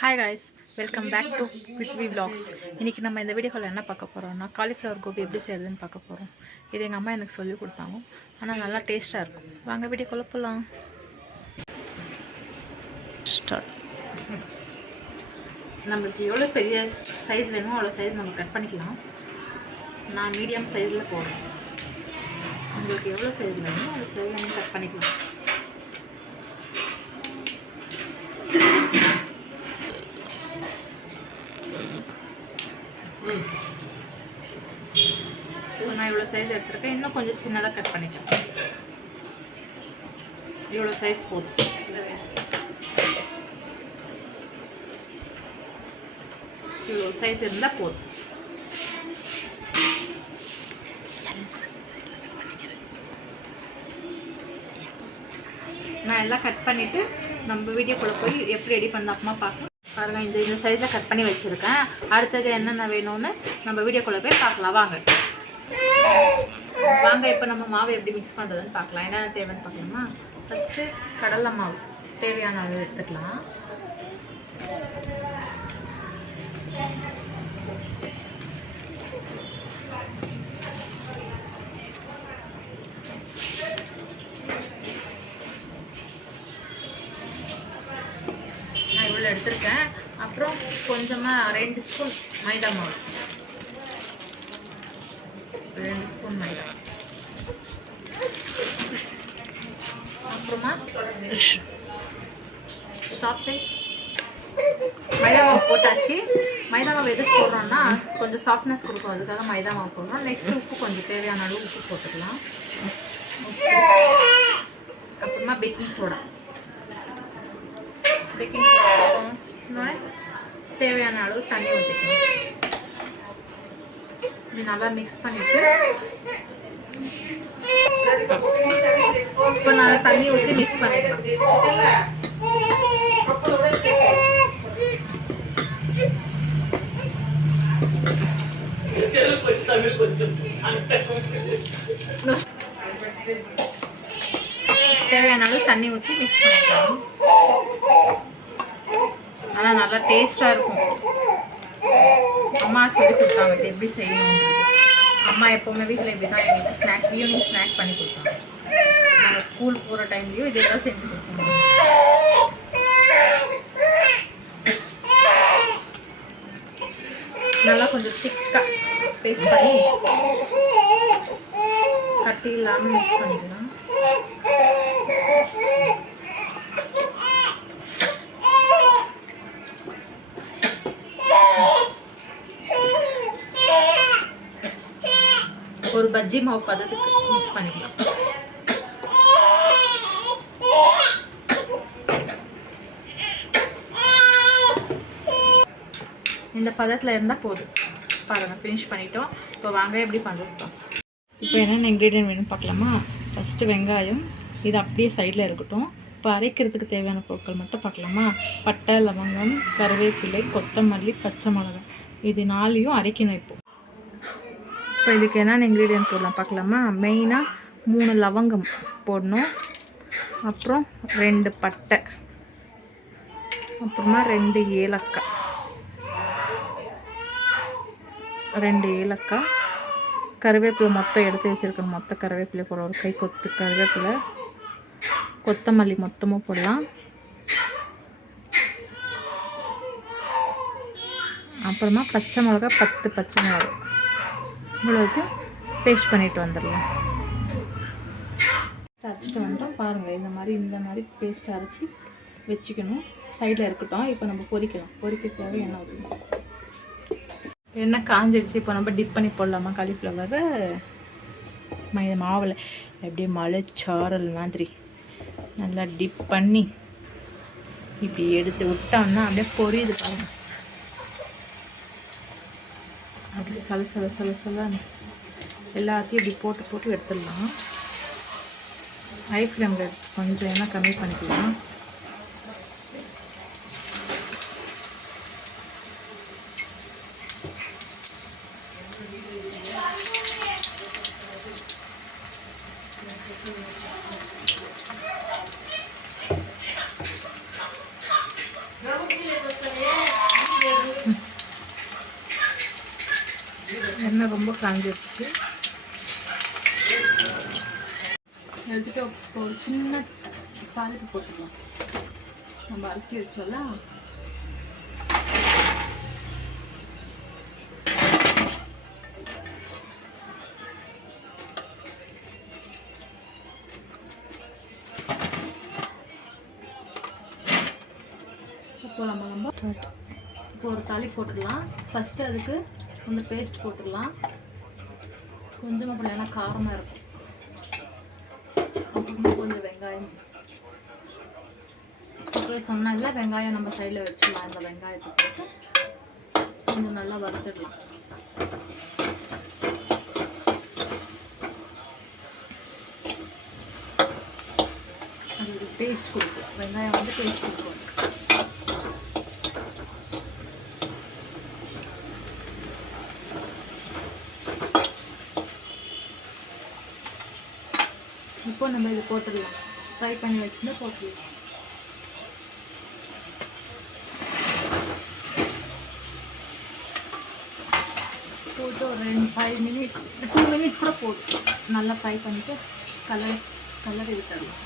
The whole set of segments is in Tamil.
Hi guys, welcome back to Prithvi vlogs. இன்றைக்கி நம்ம இந்த வீடியோவில் என்ன பார்க்க போகிறோம்னா காலிஃப்ளவர் கோபி எப்படி செய்கிறதுன்னு பார்க்க போகிறோம். இது எங்கள் அம்மா எனக்கு சொல்லி கொடுத்தாங்க. ஆனால் நல்லா டேஸ்ட்டாக இருக்கும். வாங்க வீடியோக்குள்ளே போகலாம். ஸ்டார்ட். நம்மளுக்கு எவ்வளோ பெரிய சைஸ் வேணுமோ அவ்வளோ சைஸ் நம்ம கட் பண்ணிக்கலாம். நான் மீடியம் சைஸில் போடுறேன். உங்களுக்கு எவ்வளோ சைஸ் வேணுமோ அவ்வளோ சைஸ் நம்ம கட் பண்ணிக்கலாம். நான் இவ்வளோ சைஸ் எடுத்துருக்கேன். இன்னும் கொஞ்சம் சின்னதாக கட் பண்ணிக்கலாம். இவ்வளோ சைஸ் போதும். இவ்வளோ சைஸ் இருந்தால் போதும். நான் எல்லாம் கட் பண்ணிவிட்டு நம்ம வீடியோக்குள்ளே போய் எப்படி ரெடி பண்ண அப்புறமா பார்க்கலாம். பாருங்கள், இந்த சைஸில் கட் பண்ணி வச்சுருக்கேன். அடுத்தது என்னென்ன வேணும்னு நம்ம வீடியோக்குள்ளே போய் பார்க்கலாம். வாங்க இப்போ நம்ம மாவு எப்படி மிக்ஸ் பண்ணுறதுன்னு பார்க்கலாம். என்னென்ன தேவைன்னு பார்க்கலாமா? ஃபஸ்ட்டு கடலை மாவு தேவையான அளவு எடுத்துக்கலாம். நான் இவ்வளோ எடுத்திருக்கேன். அப்புறம் கொஞ்சமாக 2 ஸ்பூன் மைதா மாவு, 2 ஸ்பூன் மைதா. அப்புறமா மைதா மாவு போட்டாச்சு. மைதா மாவு எதுக்கு போடுறோம்னா கொஞ்சம் சாஃப்ட்னஸ் கொடுக்கும், அதுக்காக மைதா மாவு போடுறோம். நெக்ஸ்ட் உப்பு கொஞ்சம் தேவையான அளவு உப்பு போட்டுக்கலாம். அப்புறமா பேக்கிங் சோடா தேவையான அளவு தண்ணி ஊற்றிக்கணும். இது நல்லா மிக்ஸ் பண்ணிவிட்டு இப்போ நல்லா தண்ணி ஊற்றி மிக்ஸ் பண்ணிக்கலாம். தேவையான அளவு தண்ணி ஊற்றி மிக்ஸ் பண்ணிக்கலாம். ஆனால் நல்லா டேஸ்ட்டாக இருக்கும். அம்மா சொல்லி கொடுத்தாங்க இது எப்படி செய்யணுன்றது. அம்மா எப்போவுமே வீட்டில் இப்படி தான் எங்களுக்கு ஸ்நாக்ஸ், ஈவினிங் ஸ்நாக் பண்ணி கொடுத்தாங்க. நாங்கள் ஸ்கூல் போகிற டைம்லேயும் இதே தான் செஞ்சு கொடுத்தாங்க. நல்லா கொஞ்சம் திக்காக பேஸ்ட் பண்ணி கட்டி இல்லாமல் மிக்ஸ் பண்ணிக்கலாம். ஒரு பஜ்ஜி மாவு பதத்துக்கு மிக்ஸ் பண்ணிக்கலாம். இந்த பதத்தில் இருந்தால் போதும். பாருங்கள், ஃபினிஷ் பண்ணிட்டோம். இப்போ வாங்க எப்படி பண்ணுறோம். இப்போ என்னென்ன இன்க்ரீடியன்ட் வேணும்னு பார்க்கலாமா? ஃபஸ்ட்டு வெங்காயம், இது அப்படியே சைடில் இருக்கட்டும். இப்போ அரைக்கிறதுக்கு தேவையான பொருட்கள் மட்டும் பார்க்கலாமா? பட்டை, லவங்கம், கருவேப்பிலை, கொத்தமல்லி, பச்சை மிளகாய், இது 4ஐயும் அரைக்கணும். இப்போ இதுக்கு என்னென்ன இன்க்ரீடியன்ட் போடலாம் பார்க்கலாமா? மெயினாக 3 லவங்கம் போடணும். அப்புறம் 2 பட்டை, அப்புறமா 2 ஏலக்காய், 2 ஏலக்காய், கருவேப்பிலை மொத்தம் எடுத்து வச்சுருக்கணும். மொத்த கருவேப்பிலை போட ஒரு கை கொத்து கருவேப்பிலை, கொத்தமல்லி மொத்தமாக போடலாம். அப்புறமா பச்சை மிளகா 10 பச்சை மிளகா, இவ்வளோத்தையும் பேஸ்ட் பண்ணிட்டு வந்துடலாம். அரைச்சிட்டு வந்துட்டோம். பாருங்கள், இந்த மாதிரி பேஸ்ட் அரைச்சி வச்சுக்கணும். சைடில் இருக்கட்டும். இப்போ நம்ம பொரிக்கலாம். பொரிக்கிறதுக்காக எண்ணெய் ஊற்றணும். எண்ணெய் காஞ்சிடுச்சு. இப்போ நம்ம டிப் பண்ணி போடலாமா? காலிஃப்ளவரை மாவில் அப்படியே மலைச்சாரல் மாதிரி நல்லா டிப் பண்ணி இப்படி எடுத்து விட்டோம்னா அப்படியே பொரியுது. பாருங்கள், அப்படி சல எல்லாத்தையும் இப்படி போட்டு எடுத்துடலாம். ஹை ஃப்ளேமில் கொஞ்சம் எண்ணெய் கம்மி பண்ணிக்கலாம். காஞ்சிருச்சு. எடுத்துகிட்டு ஒரு சின்ன பாலுக்கு போட்டுக்கலாம். நம்ம அரைச்சி வச்சோம்ல போகலாமா நம்ம. இப்போ ஒரு தாலி போட்டுடலாம். ஃபஸ்ட்டு அதுக்கு அந்த பேஸ்ட் போட்டுடலாம். கொஞ்சமாக போடலாம், ஏன்னா காரமாக இருக்கும். அப்புறமா கொஞ்சம் வெங்காயம். இப்போ சொன்னால வெங்காயம் நம்ம சைடில் வச்சிடலாம். இந்த வெங்காயத்தை போட்டு கொஞ்சம் நல்லா வறுத்துடலாம். அது ஒரு டேஸ்ட் கொடுக்கும். வெங்காயம் வந்து டேஸ்ட் கொடுக்கும். இப்போ நம்ம இது போட்டுடலாம். ஃப்ரை பண்ணி வச்சுட்டு போட்டுடலாம். போட்டு ஒரு 5 மினிட்ஸ் 2 மினிட்ஸ் கூட போட்டு நல்லா ஃப்ரை பண்ணிவிட்டு கலரி விட்டுடலாம்.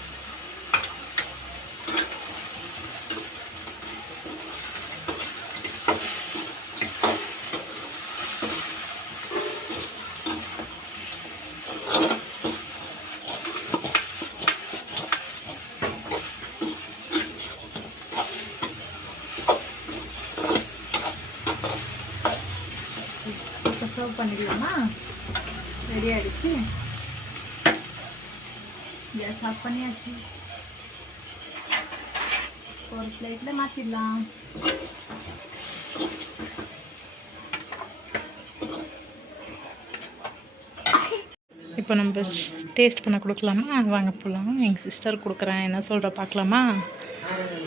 சர்வ் பண்ணிடலாமா? ரெடி ஆகிடுச்சு. கேஸ் ஆஃப் பண்ணியாச்சு. ஒரு பிளேட்டில் மாற்றிடலாம். இப்போ நம்ம டேஸ்ட் பண்ண கொடுக்கலாமா? வாங்க போகலாம். எங்கள் சிஸ்டர் கொடுக்குறேன், என்ன சொல்கிற பார்க்கலாமா?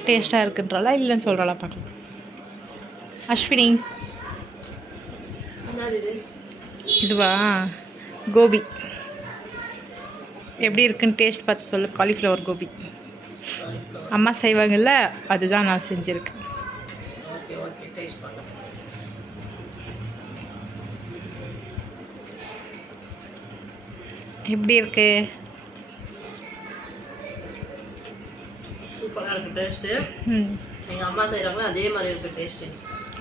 டேஸ்ட்டாக இருக்குன்றாளா இல்லைன்னு சொல்கிறாளா பார்க்கலாம். அஸ்வினி, இதுவா கோபி, எப்படி இருக்குன்னு டேஸ்ட் பார்த்து சொல்லு. காலிஃப்ளவர் கோபி அம்மா செய்வாங்கல்ல, அதுதான் நான் செஞ்சுருக்கேன். எப்படி இருக்கு? சூப்பராக இருக்குது டேஸ்ட்டு. எங்கள் அம்மா செய்கிறாங்க அதே மாதிரி இருக்குது டேஸ்ட்டு.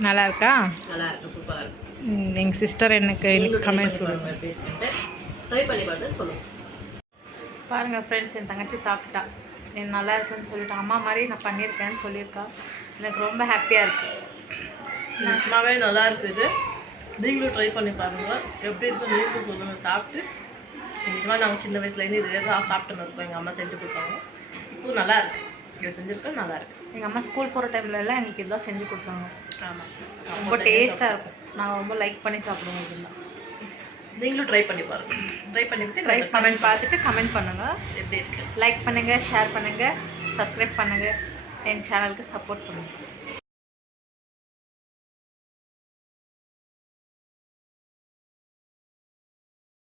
நல்லா இருக்கா? நல்லா இருக்குது, சூப்பராக இருக்குது. எங்கள் சிஸ்டர் எனக்கு கமெண்ட்ஸ் கொடுங்க. ட்ரை பண்ணி பார்த்து சொல்லுங்கள். பாருங்கள் ஃப்ரெண்ட்ஸ், என் தங்கச்சி சாப்பிட்டா. எனக்கு நல்லா இருக்குன்னு சொல்லிட்டு அம்மா மாதிரி நான் பண்ணியிருக்கேன்னு சொல்லியிருக்கா. எனக்கு ரொம்ப ஹாப்பியாக இருக்குது. நிஜமாவே நல்லா இருக்குது. நீங்களும் ட்ரை பண்ணி பாருங்கள். எப்படி இருக்குன்னு நீங்களும் சொல்லுங்கள். சாப்பிட்டு நிஜமாக நாங்கள் சின்ன வயசுலேருந்து இதே தான் சாப்பிட்டுன்னு இருக்கோம். எங்கள் அம்மா செஞ்சு கொடுத்தாங்க. இப்போ நல்லா இருக்குது. இதை செஞ்சுருக்கேன், நல்லா இருக்குது. எங்கள் அம்மா ஸ்கூல் போகிற டைம்லலாம் எனக்கு இதுதான் செஞ்சு கொடுத்தாங்க. ஆமாம், ரொம்ப டேஸ்ட்டாக இருக்கும். நான் ரொம்ப லைக் பண்ணி சாப்பிடுவேன். இதுதான் நீங்களும் ட்ரை பண்ணி பாருங்கள். ட்ரை பண்ணிவிட்டு கமெண்ட் பார்த்துட்டு கமெண்ட் பண்ணுங்கள். எப்படி இருக்குது? லைக் பண்ணுங்கள், ஷேர் பண்ணுங்கள், சப்ஸ்கிரைப் பண்ணுங்கள், என் சேனலுக்கு சப்போர்ட் பண்ணுங்கள்.